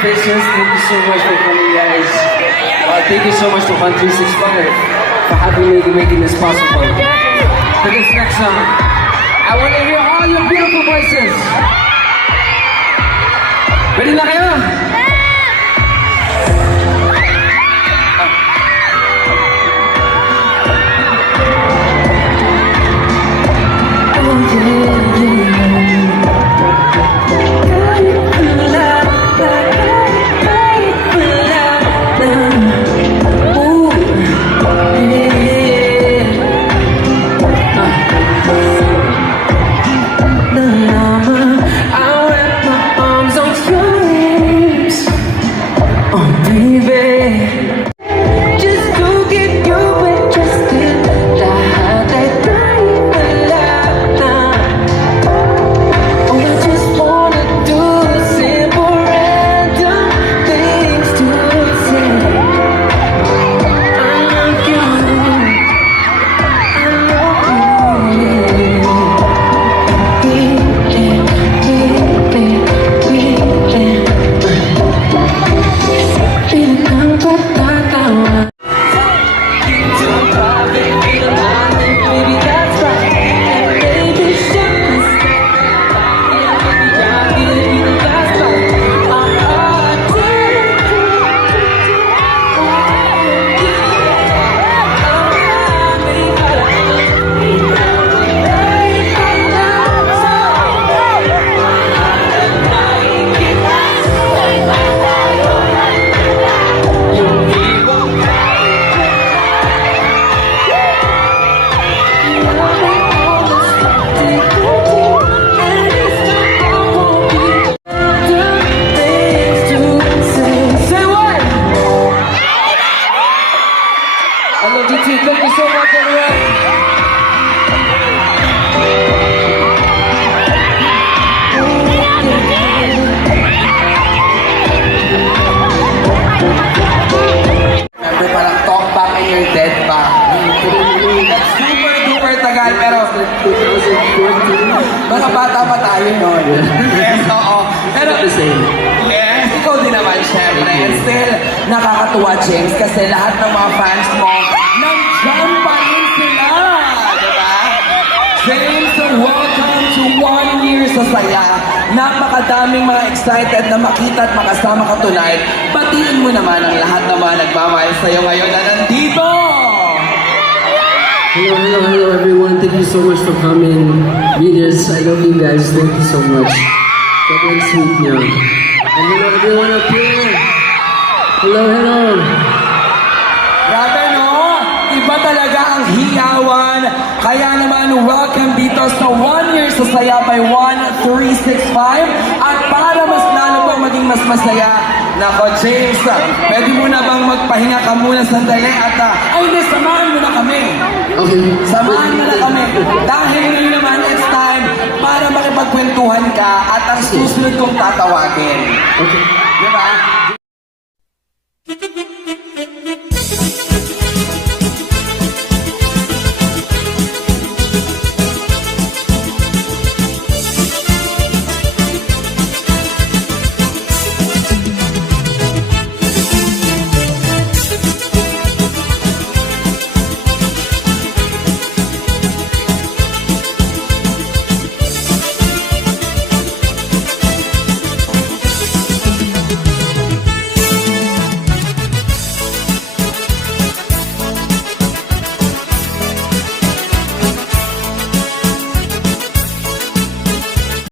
Faces, thank you so much for coming, guys. Thank you so much to Fun 365 for having me, making this possible. For this next song, I want to hear all your beautiful voices. Ready na kayo? I love you too. Thank you so much, everyone. Remember, parang talk back and you're dead pa. That's super duper tagal, pero mga bata pa tayo noon. Yes, oo. Pero, yes, ikaw din naman, syempre. And still, nakakatuwa, James, kasi lahat ng mga fans mo, nandiyan pa rin sila. Diba? James, welcome to 1 year sa Saya. Napakadaming mga excited na makita at makasama ka tonight. Batiin mo naman ang lahat ng mga nagmamahal sa'yo ngayon na nandito. Hello everyone. Thank you so much for coming. Readers, I love you guys. Thank you so much. Sobrang sweet niyo. And hello everyone up here. Hello. Grabe, no? Iba talaga ang hiyawan. Kaya naman, welcome dito sa 1 year sa Saya by 1365. At para mas lalo pang maging mas masaya, nako, James, pwede mo na bang magpahinga ka muna sandali at hindi, samahan mo na kami. Okay. Samahan mo na kami. Dahil ngayon naman, it's time para makipagkwentuhan ka at ang susunod kong tatawagin. Okay. Diba?